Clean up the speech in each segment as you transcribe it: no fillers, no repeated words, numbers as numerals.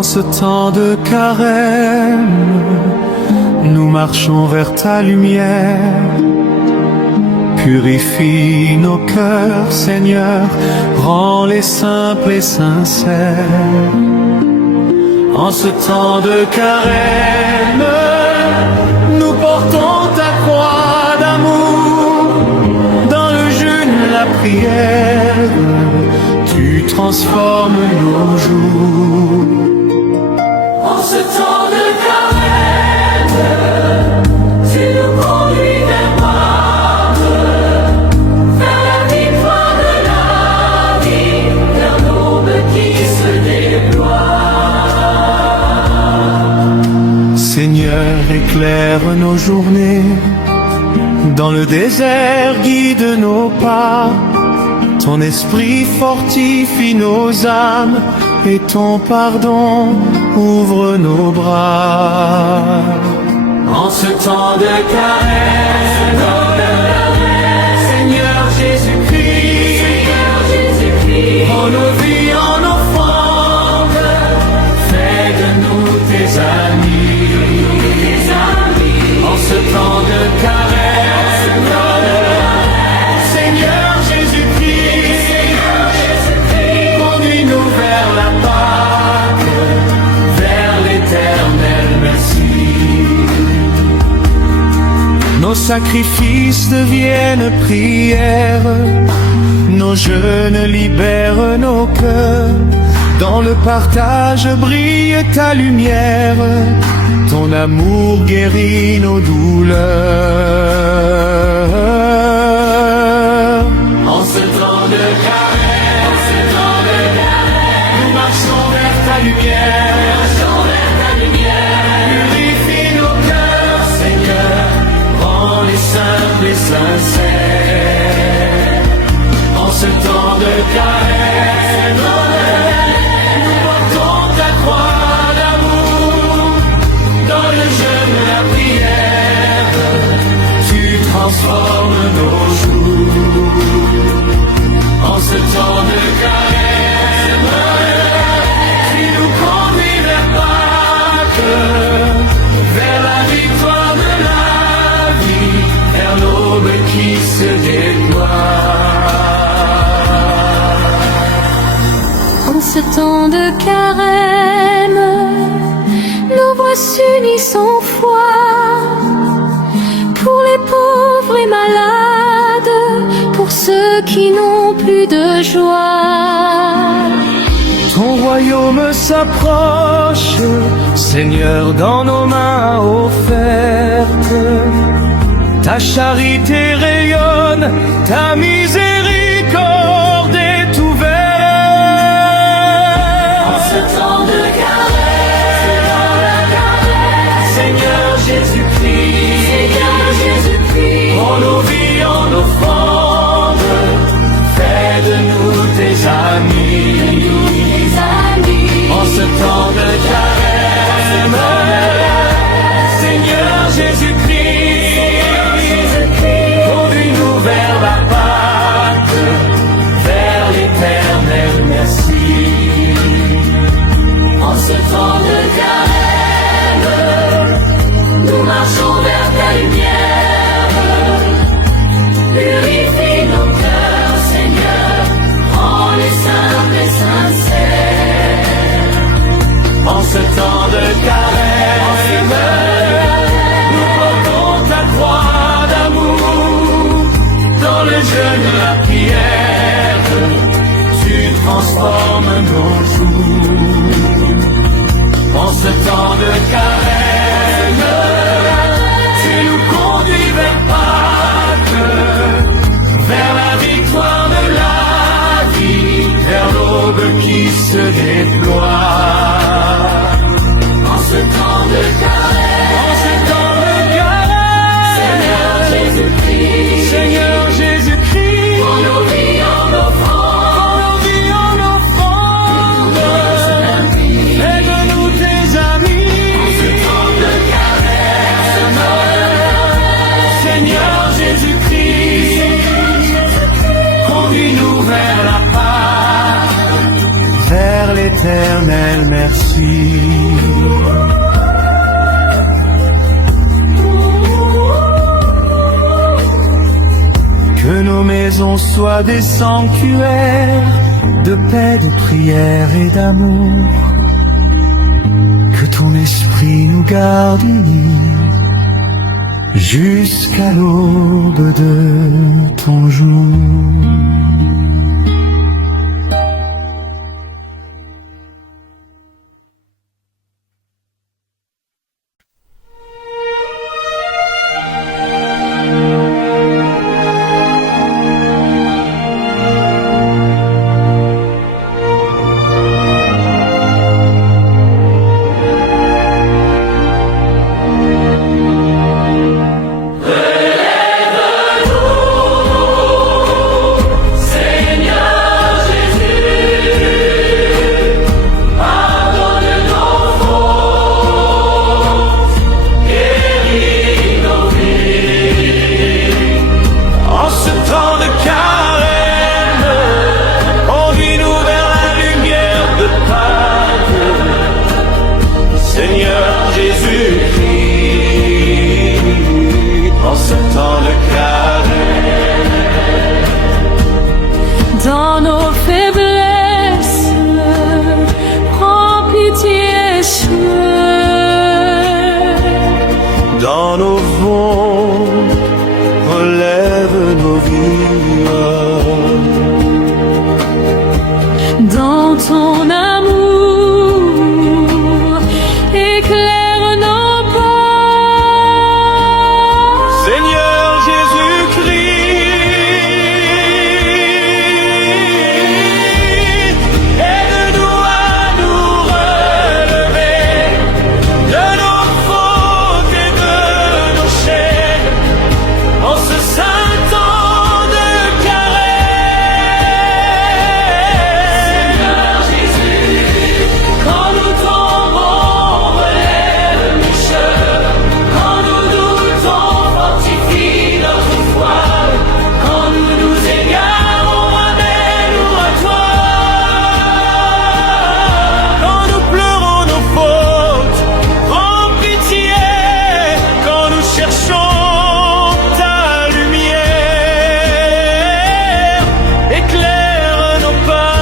En ce temps de carême, nous marchons vers ta lumière. Purifie nos cœurs, Seigneur, rends-les simples et sincères. En ce temps de carême, nous portons ta croix d'amour. Dans le jeûne, la prière, tu transformes nos jours. En ce temps de carême, tu nous conduis vers Pâques, vers la victoire de la vie, vers l'aube qui se déploie. Seigneur, éclaire nos journées, dans le désert guide nos pas. Ton esprit fortifie nos âmes et ton pardon ouvre nos bras. En ce temps de carême, Seigneur Jésus-Christ, en nos vies, en offrande, fais de nous tes amis. En ce temps de carême, Seigneur Jésus-Christ, conduis-nous vers la Pâque, vers l'éternel merci. Nos sacrifices deviennent prières, nos jeûnes libèrent nos cœurs. Dans le partage brille ta lumière, ton amour guérit nos douleurs. En ce temps de carême, nous marchons vers ta lumière. Purifie nos cœurs, Seigneur, rends-les simples et sincères. En ce temps de carême, nous portons ta croix d'amour. Dans le jeûne, la prière, tu transformes nos jours. En ce temps de carême, tu nous conduis vers Pâques, vers la victoire de la vie, vers l'aube qui se déploie. En ce temps de carême, nos voix s'unissent en foi, pour les pauvres et malades, pour ceux qui n'ont plus de joie. Ton royaume s'approche, Seigneur, dans nos mains offertes. Ta charité rayonne, ta miséricorde est ouverte. En ce temps de carême, Seigneur Jésus-Christ, en nos vies, en offrande, fais de nous tes amis. En ce temps de carême, Seigneur Jésus-Christ, conduis-nous vers la Pâque, vers l'éternel merci. en ce temps de carême, nous marchons vers ta lumière. Purifie nos cœurs, Seigneur, rends-les simples et sincères. En ce temps de carême, nous portons ta croix d'amour. Dans le jeûne, la prière, tu transformes nos jours. En ce temps de carême, tu nous conduis vers Pâques, vers la victoire de la vie, vers l'aube qui se déploie. En ce temps de carême, Seigneur Jésus-Christ, Seigneur Jésus-Christ, en nos vies, en offrande, aide-nous tes amis. en ce temps de carême, Seigneur Jésus-Christ, conduis-nous vers la Pâque, vers l'éternel éternel merci. Que nos maisons soient des sanctuaires de paix, de prière et d'amour. Que ton esprit nous garde unis jusqu'à l'aube de ton jour. Dans nos faiblesses, prends pitié, Seigneur. Dans nos vents, relève nos vies. Dans ton amour, éclaire nos pas. Seigneur Jésus-Christ, aide-nous à nous relever de nos fautes et de nos chaînes, en ce saint temps de carême. Seigneur Jésus, quand nous tombons, relève-nous, quand nous doutons, fortifie notre foi, quand nous nous égarons, ramène-nous à toi. Quand nous pleurons nos fautes, prends pitié. Quand nous cherchons ta lumière, éclaire nos pas.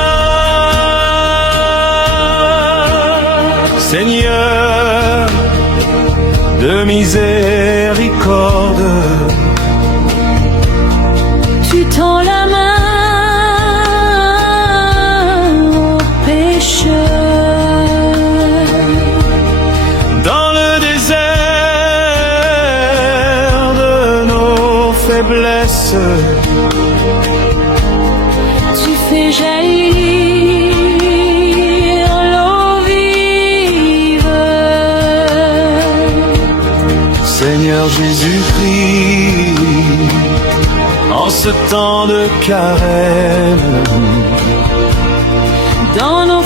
Seigneur de miséricorde, Tu tends la main aux pécheurs. dans le désert de nos faiblesses, Tu fais jaillir l'eau vive. Seigneur Jésus-Christ, en ce temps de carême, Dans nos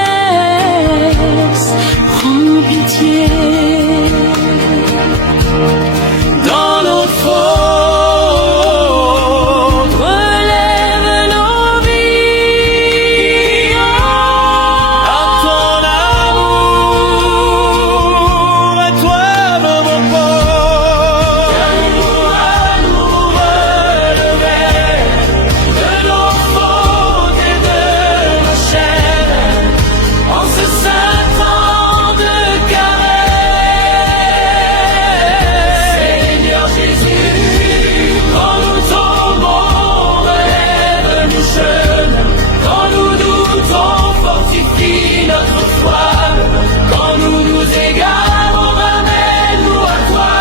faiblesses, prends pitié. dans nos fautes, Relève nos vies. à ton amour, à toi mon pauvre, à nous relever de nos fautes et de nos chaînes, en ce saint temps de carême. Seigneur Jésus, Quand nous tombons, relève-nous jeunes. Quand nous doutons, fortifie notre foi. Quand nous nous égarons, ramène-nous à toi.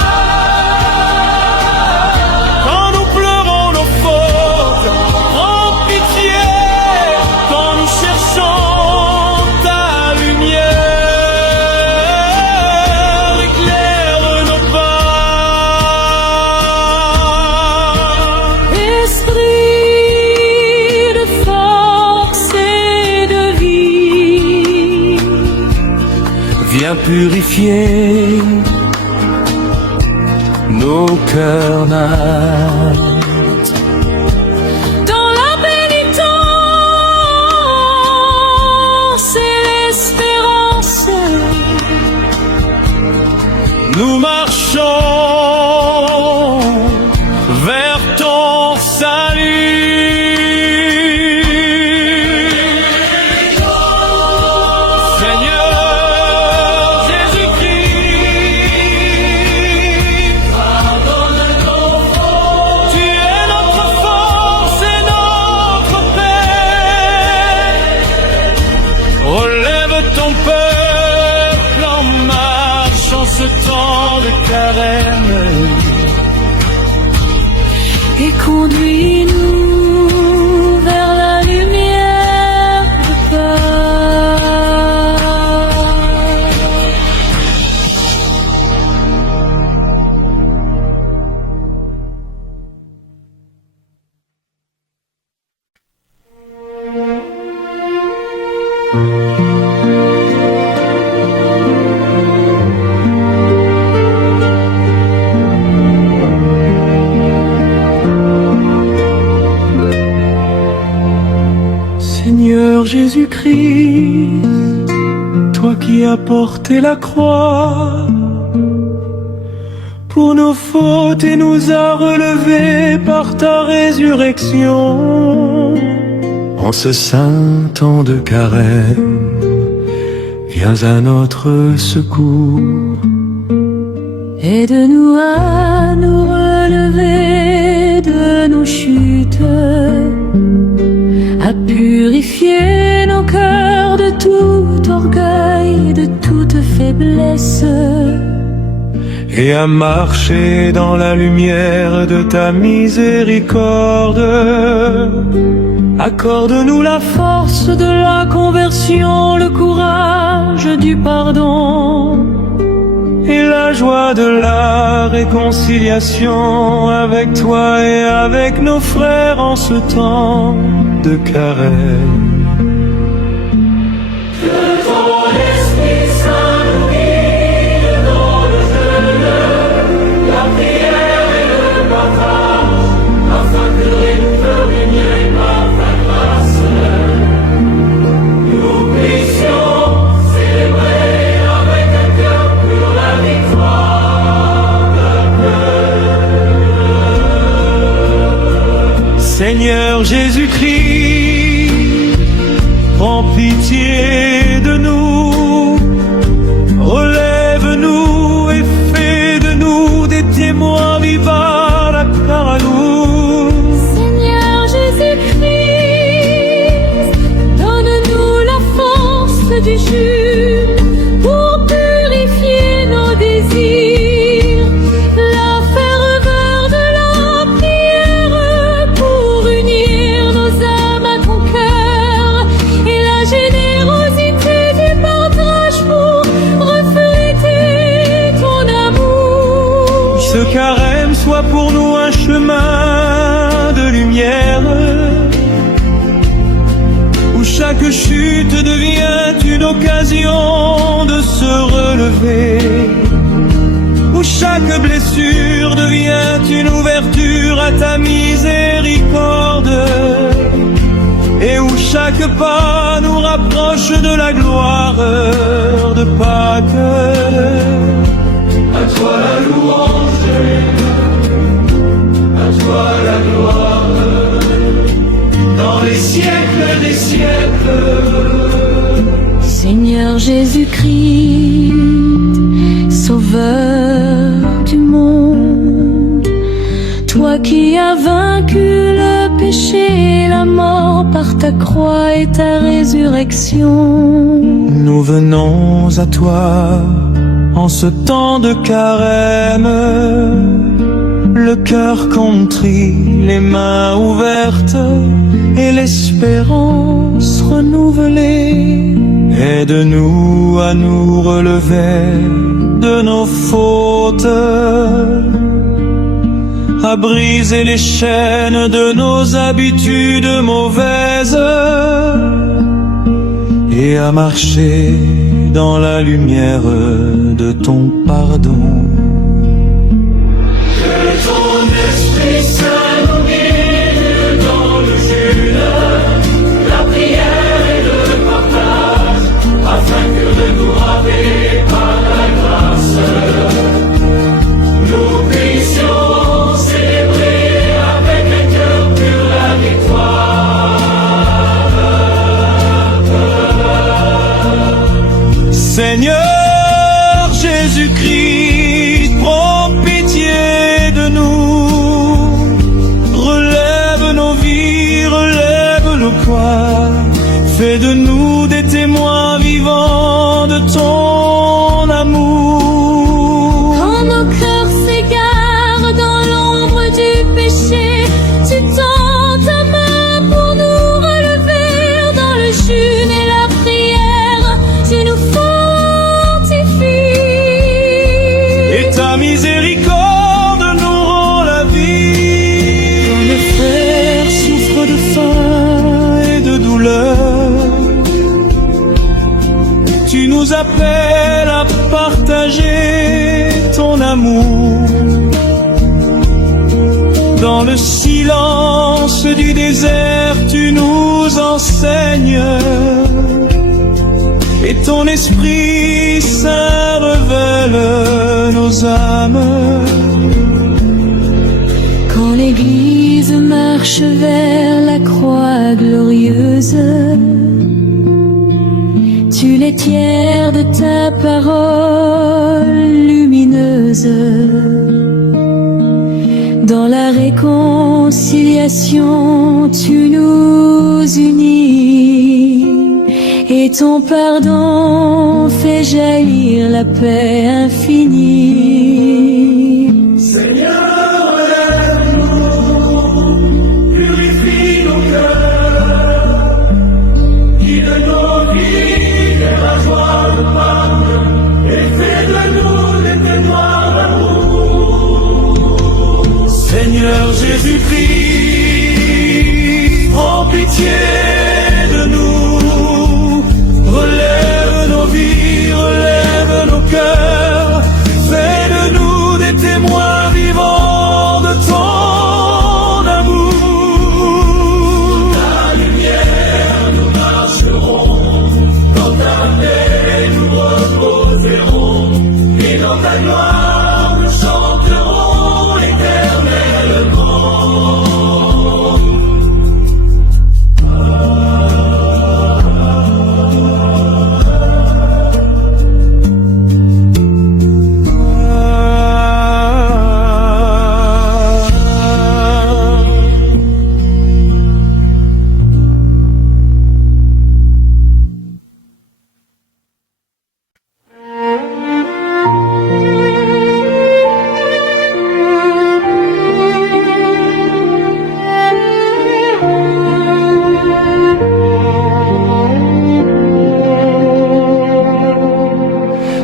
Quand nous pleurons nos fautes, prends pitié. Quand nous cherchons ta lumière, éclaire nos pas. Esprit de force et de vie, Viens purifier nos cœurs nats. dans la pénitence, ce temps de carême. Et conduis-nous vers la lumière de Seigneur Jésus-Christ, toi qui as porté la croix pour nos fautes et nous as relevés par ta résurrection. En ce saint temps de carême, viens à notre secours. Aide-nous à nous relever de nos chutes, à purifier nos cœurs de tout orgueil et de toute faiblesse, et à marcher dans la lumière de ta miséricorde. Accorde-nous la force de la conversion, le courage du pardon et la joie de la réconciliation avec toi et avec nos frères en ce temps de carême. Seigneur Jésus-Christ, prends pitié de nous, relève-nous et fais de nous des témoins vivants à nous. Seigneur Jésus-Christ, donne-nous la force du jeûne pour purifier nos désirs, la ferveur de la prière pour unir nos âmes à ton cœur, et la générosité du partage pour refléter ton amour. Que ce carême soit pour nous un chemin de lumière, où chaque chute devient une occasion de se relever, où chaque blessure devient une ouverture à ta miséricorde, et où chaque pas nous rapproche de la gloire de Pâques. À toi la louange, à toi la gloire, dans les siècles des siècles. Seigneur Jésus-Christ, Sauveur du monde, toi qui as vaincu le péché et la mort par ta croix et ta résurrection, nous venons à toi en ce temps de carême, le cœur contrit, les mains ouvertes et l'espérance renouvelée. Aide-nous à nous relever de nos fautes, à briser les chaînes de nos habitudes mauvaises et à marcher dans la lumière de ton pardon. Que ton Esprit Saint nous guide dans le jeûne, la prière et le partage, afin que de nous raver par la grâce, nous puissions célébrer avec un cœur pur la victoire. Seigneur Jésus-Christ, prends pitié de nous, relève nos vies, relève nos croix, fais de nous des témoins vivants de ton amour. nous appelle à partager ton amour. Dans le silence du désert, tu nous enseignes, et ton esprit saint révèle nos âmes. Quand l'Église marche vers la croix glorieuse, tu les tiers de ta parole lumineuse. Dans la réconciliation, tu nous unis, et ton pardon fait jaillir la paix infinie. Seigneur, relève-nous, purifie nos cœurs, guide nos vies vers la joie de Pâques, et fais de nous des témoins d'amour. Seigneur Jésus-Christ, prends pitié de nous, relève nos vies, relève nos cœurs, fais de nous des témoins vivants de ton amour. Ta lumière, nous marcherons, dans ta paix nous reposerons, et dans ta gloire nous chanterons éternellement.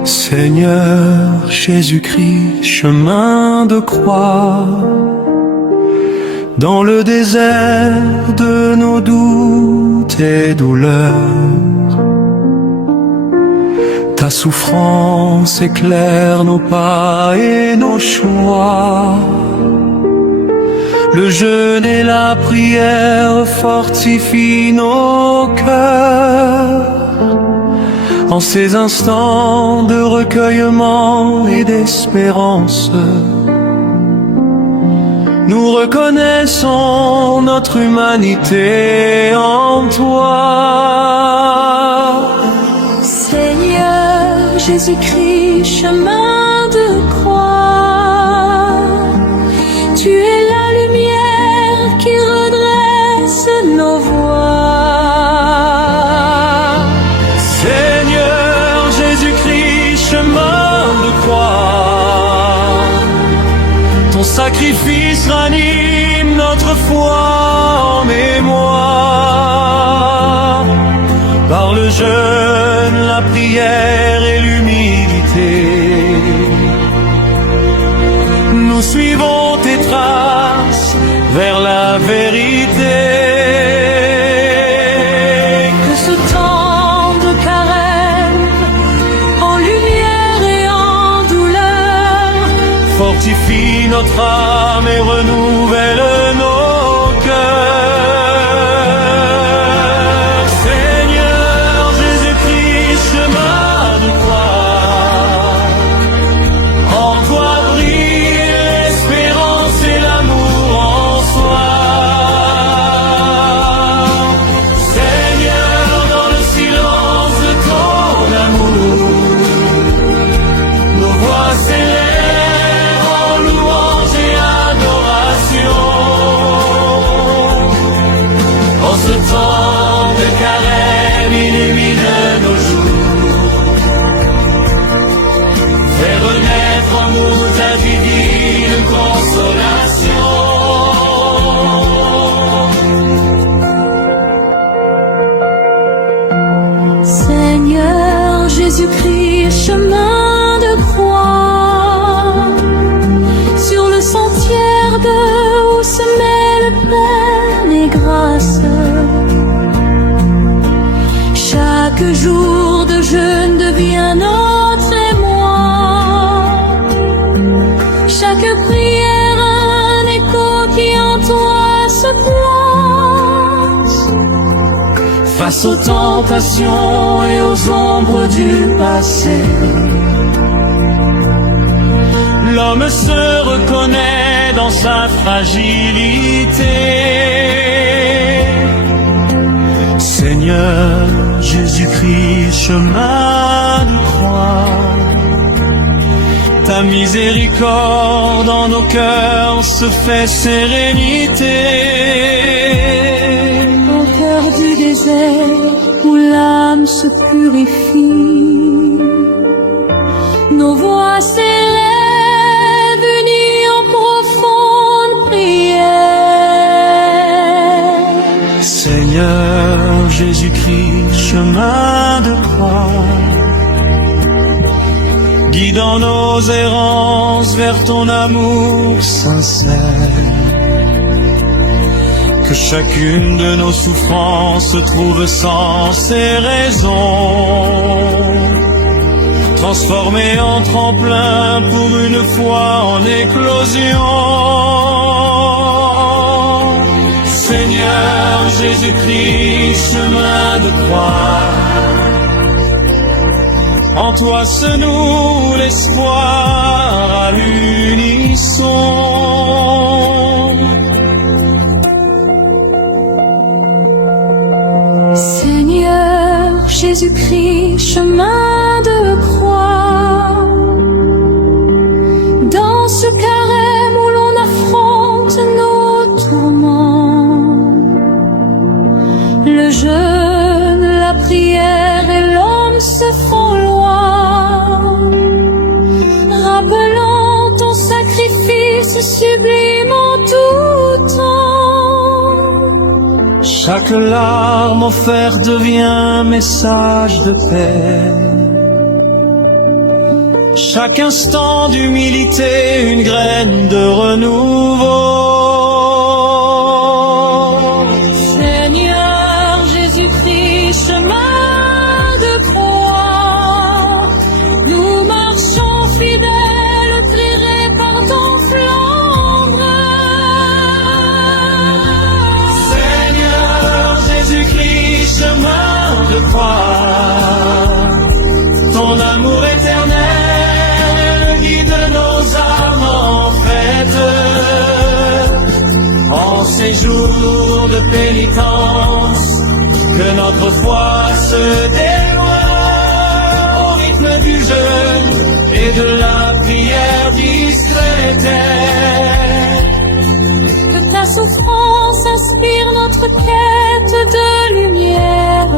Seigneur Jésus-Christ, chemin de croix, dans le désert de nos doutes et douleurs, ta souffrance éclaire nos pas et nos choix. Le jeûne et la prière fortifient nos cœurs. En ces instants de recueillement et d'espérance, nous reconnaissons notre humanité en toi. Seigneur Jésus-Christ, chemin de croix, tu es la lumière qui redresse nos voies. Sacrifice ranime notre foi en mémoire. Par le jeûne, la prière et l'humilité, nous suivons tes traces vers la vérité. Que ce temps de carême, en lumière et en douleur, fortifie notre âme et renouvelle nos cœurs. Seigneur Jésus-Christ, chemin de croix, en toi brille l'espérance et l'amour en soi. Seigneur, dans le silence de ton amour, nos voix s'élèvent en louange et adoration. En ce temps de carême, illumine nos jours, fais renaître en nous ta divine consolation. Seigneur Jésus-Christ, chemin de croix, sur le sentier de où se mêlent peine et grâce. Chaque Chaque jour de jeûne devient notre émoi. Chaque prière un écho qui en toi se place. Face aux tentations et aux ombres du passé, l'homme se reconnaît dans sa fragilité. Seigneur Jésus-Christ, chemin de croix, ta miséricorde en nos cœurs se fait sérénité. Au cœur du désert où l'âme se purifie, nos voix s'élèvent unies en profonde prière. Seigneur Jésus-Christ, chemin de croix, guidant nos errances vers ton amour sincère. Que chacune de nos souffrances trouve sens et raison, transformée en tremplin pour une foi en éclosion. Seigneur Jésus-Christ, chemin de croix, en toi se noue l'espoir à l'unisson. Seigneur Jésus-Christ, chemin de croix, dans ce carême où l'on affronte nos tourments, le jeûne, la prière et l'homme se font loin, rappelant ton sacrifice sublime en tout temps. Chaque larme offerte devient message de paix. Chaque instant d'humilité, une graine de renouveau. Seigneur Jésus-Christ, chemin de croix, nous marchons fidèles, tirés par ton flambre. Seigneur Jésus-Christ, chemin de croix, ton amour éternel guide nos âmes en fête. En ces jours de pénitence, que notre foi se dévoile au rythme du jeûne et de la prière discrète. Que ta souffrance inspire notre quête de lumière,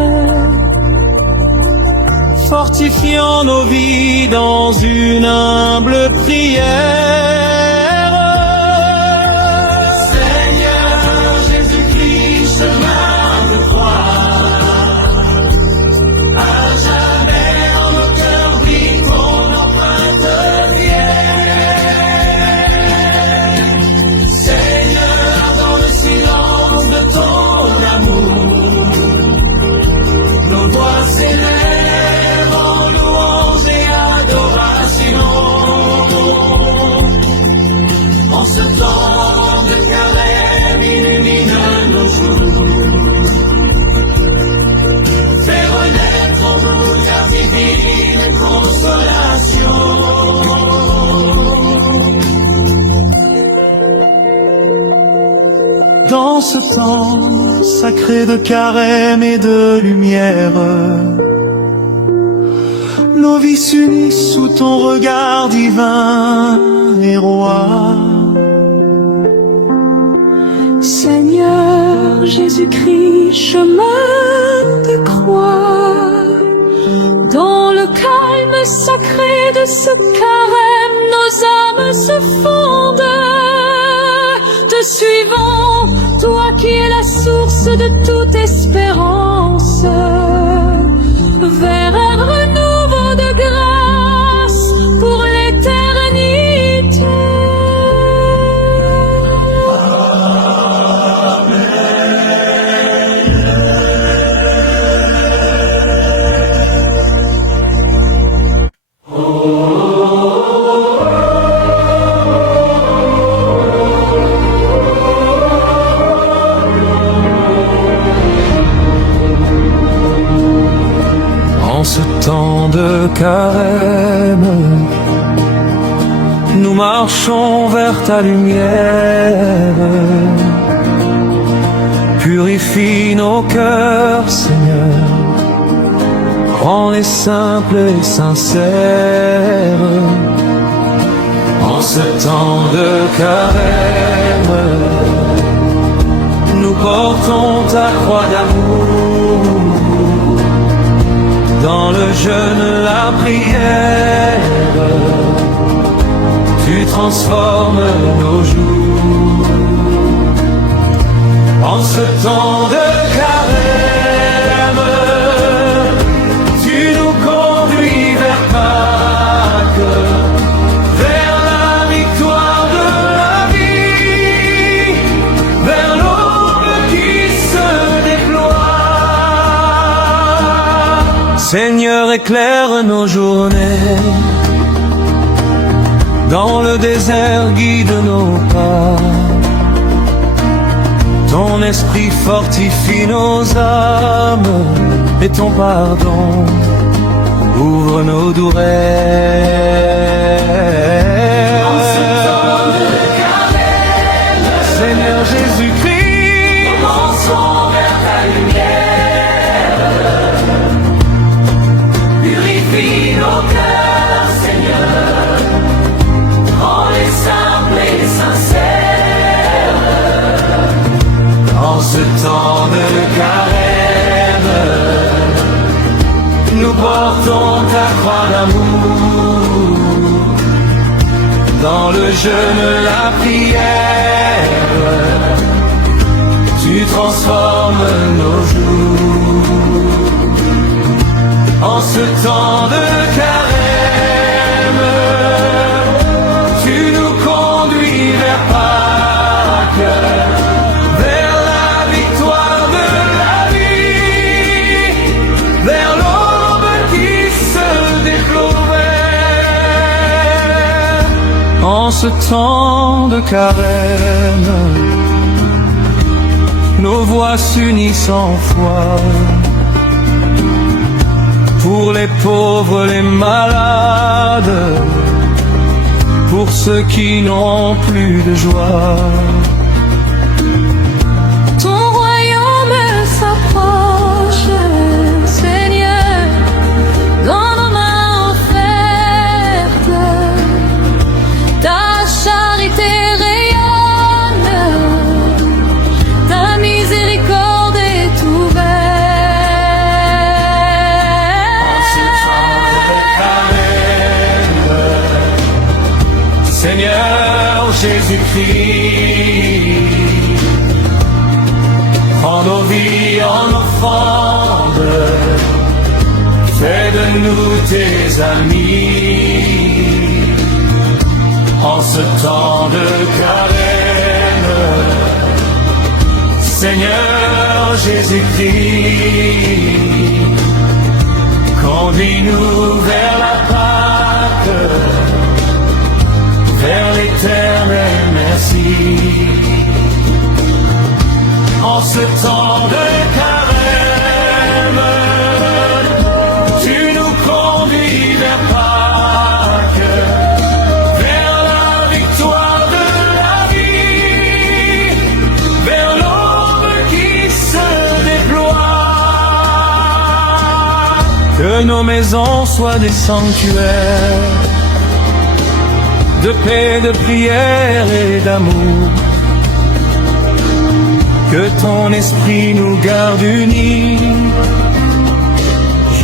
fortifiant nos vies dans une humble prière. Seigneur Jésus-Christ, chemin de croix, à jamais dans nos cœurs brille ton empreinte fière. Seigneur, dans le silence de ton amour, nos voix s'élèvent en louange et adoration. En ce temps de carême illumine nos jours, fais renaître en nous ta divine consolation. Dans ce temps sacré de carême et de lumière, nos vies s'unissent sous ton regard divin et roi. Seigneur Jésus-Christ, chemin de croix, dans le calme sacré de ce carême, nos âmes se fondent. Te suivant, toi qui es la source de toute espérance, vers un renouveau de grâce pour l'éternité. ce temps de carême, nous marchons vers ta lumière. Purifie nos cœurs, Seigneur, rends-les simples et sincères. En ce temps de carême, nous portons ta croix d'amour. Dans le jeûne, la prière, tu transformes nos jours. En ce temps de carême, tu nous conduis vers Pâques, vers la victoire de la vie, vers l'aube qui se déploie. Seigneur, éclaire nos journées, dans le désert guide nos pas. Ton esprit fortifie nos âmes et ton pardon ouvre nos doux rêves. En ce temps de carême, Seigneur Jésus-Christ, commençons vers ta lumière. Purifie nos cœurs, Seigneur, rends-les simples et sincères. en ce temps de carême, nous portons ta croix d'amour. Dans le jeûne, la prière, tu transformes nos jours. En ce temps de carême, tu nous conduis vers Pâques, vers la victoire de la vie, vers l'aube qui se déploie. En ce temps de carême, nos voix s'unissent en foi. Pour les pauvres, les malades, pour ceux qui n'ont plus de joie. Ton royaume s'approche, Seigneur, dans nos mains offertes. Ta charité rayonne, ta miséricorde est ouverte. Seigneur Jésus-Christ, prends nos vies en offrande, fais de nous tes amis. En ce temps de carême, Seigneur Jésus-Christ, conduis-nous vers la Pâque, vers l'éternel merci. En ce temps de carême, tu nous conduis vers Pâques, vers la victoire de la vie, vers l'aube qui se déploie. Que nos maisons soient des sanctuaires de paix, de prière et d'amour. Que ton esprit nous garde unis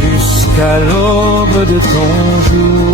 jusqu'à l'aube de ton jour.